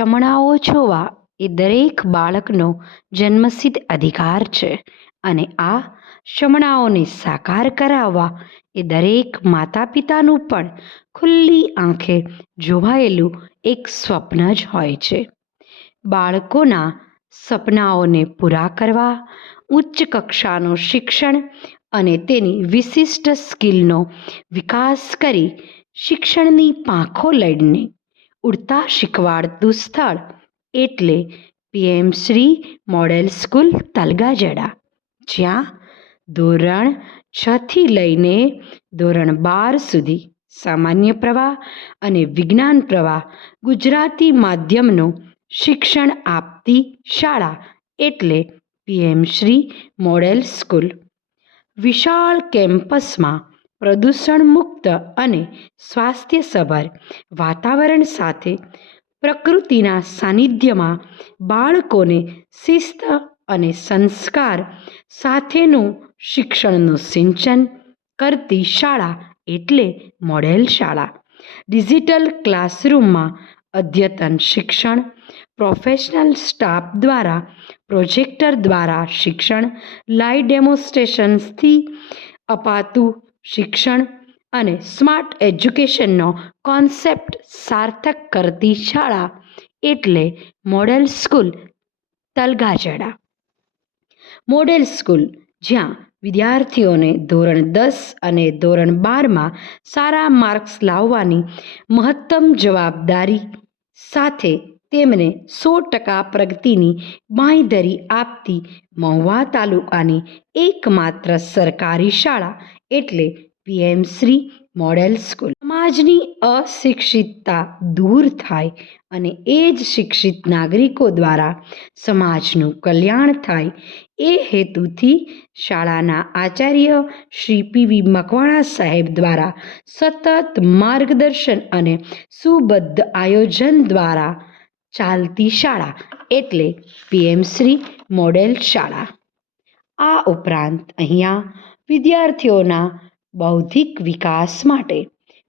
શમણાઓ જોવા એ દરેક બાળકનો જન્મસિદ્ધ અધિકાર છે અને આ શમણાઓને સાકાર કરાવવા એ દરેક માતા પિતાનું પણ ખુલ્લી આંખે જોવાયેલું એક સ્વપ્ન જ હોય છે. બાળકોના સપનાઓને પૂરા કરવા ઉચ્ચ કક્ષાનું શિક્ષણ અને તેની વિશિષ્ટ સ્કિલનો વિકાસ કરી શિક્ષણની પાંખો લઈને ઉડતા શીખવાડતું સ્થળ એટલે પીએમ શ્રી મોડેલ સ્કૂલ તલગાજડા, જ્યાં ધોરણ 6 થી લઈને ધોરણ 12 સુધી સામાન્ય પ્રવાહ અને વિજ્ઞાન પ્રવાહ ગુજરાતી માધ્યમનું શિક્ષણ આપતી શાળા એટલે પીએમ શ્રી મોડેલ સ્કૂલ. વિશાળ કેમ્પસમાં પ્રદૂષણ મુક્ત અને સ્વાસ્થ્યસભર વાતાવરણ સાથે પ્રકૃતિના સાનિધ્યમાં બાળકોને શિસ્ત અને સંસ્કાર સાથેનું શિક્ષણનું સિંચન કરતી શાળા એટલે મોડેલ શાળા. ડિજિટલ ક્લાસરૂમમાં અદ્યતન શિક્ષણ, પ્રોફેશનલ સ્ટાફ દ્વારા પ્રોજેક્ટર દ્વારા શિક્ષણ, લાઈવ ડેમોન્સ્ટ્રેશન્સથી અપાતું શિક્ષણ અને સ્માર્ટ એજ્યુકેશનનો કોન્સેપ્ટ સાર્થક કરતી શાળા એટલે મોડેલ સ્કૂલ તલગાજડા. મોડેલ સ્કૂલ જ્યાં વિદ્યાર્થીઓને ધોરણ 10 અને ધોરણ 12માં સારા માર્ક્સ લાવવાની મહત્તમ જવાબદારી સાથે તેમને 100% પ્રગતિની બાંયધરી આપતી મહુવા તાલુકાની એકમાત્ર સરકારી શાળા એટલે પીએમ શ્રી મોડેલ સ્કૂલ. સમાજની અશિક્ષિતતા દૂર થાય અને એ જ શિક્ષિત નાગરિકો દ્વારા સમાજનું કલ્યાણ થાય એ હેતુથી શાળાના આચાર્ય શ્રી પીવી મકવાણા સાહેબ દ્વારા સતત માર્ગદર્શન અને સુબદ્ધ આયોજન દ્વારા ચાલતી શાળા એટલે પીએમ શ્રી મોડેલ શાળા. આ ઉપરાંત અહીંયા વિદ્યાર્થીઓના બૌદ્ધિક વિકાસ માટે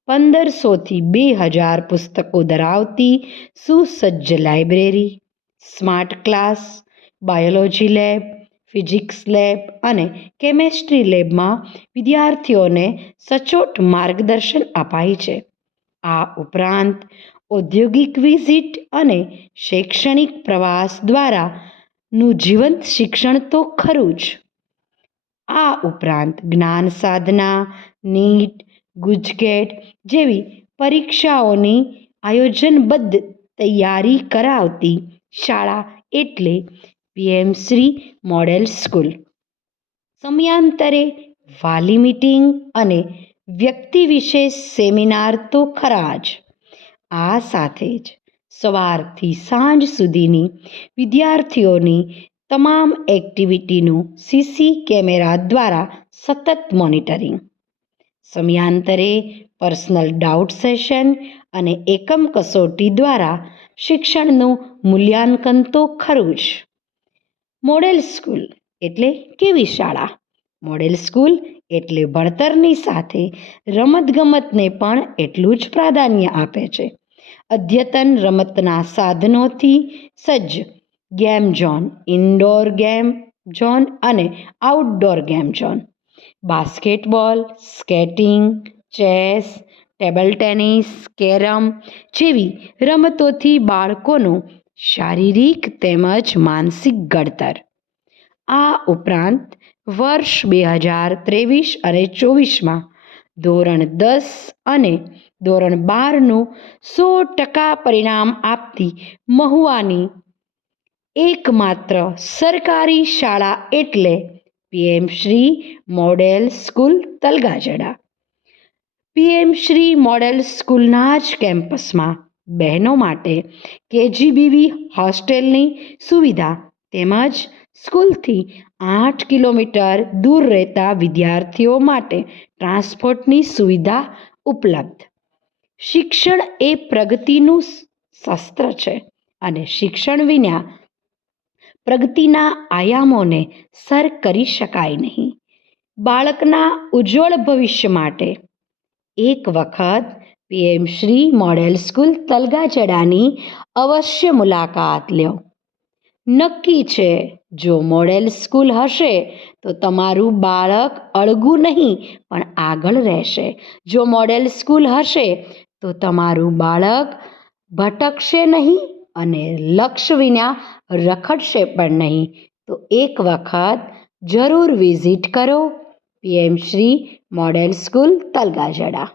1500 થી 2000 પુસ્તકો ધરાવતી સુસજ્જ library, smart class, biology lab, physics lab અને કેમેસ્ટ્રી લેબમાં વિદ્યાર્થીઓને સચોટ માર્ગદર્શન અપાય છે. આ ઉપરાંત ઔદ્યોગિક વિઝિટ અને શૈક્ષણિક પ્રવાસ દ્વારાનું જીવંત શિક્ષણ તો ખરું જ. આ ઉપરાંત જ્ઞાન સાધના, નીટ, ગુજકેટ જેવી પરીક્ષાઓની આયોજનબદ્ધ તૈયારી કરાવતી શાળા એટલે પીએમ શ્રી મોડેલ સ્કૂલ. સમયાંતરે વાલી મીટિંગ અને વ્યક્તિ વિશેષ સેમિનાર તો ખરા જ. આ સાથે જ સવારથી સાંજ સુધીની વિદ્યાર્થીઓની તમામ એક્ટિવિટીનું સીસી કેમેરા દ્વારા સતત મોનિટરિંગ. સમયાંતરે પર્સનલ ડાઉટ સેશન અને એકમ કસોટી દ્વારા શિક્ષણનું મૂલ્યાંકન તો ખરું જ. મોડેલ સ્કૂલ એટલે કેવી શાળા? મોડેલ સ્કૂલ એટલે ભણતરની સાથે રમતગમતને પણ એટલું જ પ્રાધાન્ય આપે છે. અદ્યતન રમતના સાધનોથી સજ્જ game zone, indoor game zone અને outdoor game zone, basketball, skating, chess, table tennis, carrom જેવી રમતોથી બાળકોનું શારીરિક તેમજ માનસિક ઘડતર. આ ઉપરાંત વર્ષ 2023 અને 24માં ધોરણ 10 અને ધોરણ 12નું 100% પરિણામ આપતી મહુવાની એકમાત્ર સરકારી શાળા એટલે PM Shri model school Talgajarda. PM Shri model સ્કૂલના જ કેમ્પસમાં બહેનો માટે કેજીબીવી હોસ્ટેલની સુવિધા તેમજ સ્કૂલથી 8 કિલોમીટર દૂર રહેતા વિદ્યાર્થીઓ માટે ટ્રાન્સપોર્ટની સુવિધા ઉપલબ્ધ. શિક્ષણ એ પ્રગતિનું શસ્ત્ર છે અને શિક્ષણ વિના પ્રગતિના આયામોને સર કરી શકાય નહીં. બાળકના ઉજ્જવળ ભવિષ્ય માટે એક વખત પીએમ શ્રી મોડેલ સ્કૂલ તલગાજડાની અવશ્ય મુલાકાત લ્યો. નક્કી છે, જો મોડેલ સ્કૂલ હશે તો તમારું બાળક અળગું નહીં પણ આગળ રહેશે. જો મોડેલ સ્કૂલ હશે તો તમારું બાળક ભટકશે નહીં અને લક્ષ્ય વિના રખડશે પણ નહીં. તો એક વખત જરૂર વિઝિટ કરો પીએમ શ્રી મોડેલ સ્કૂલ તલગાજડા.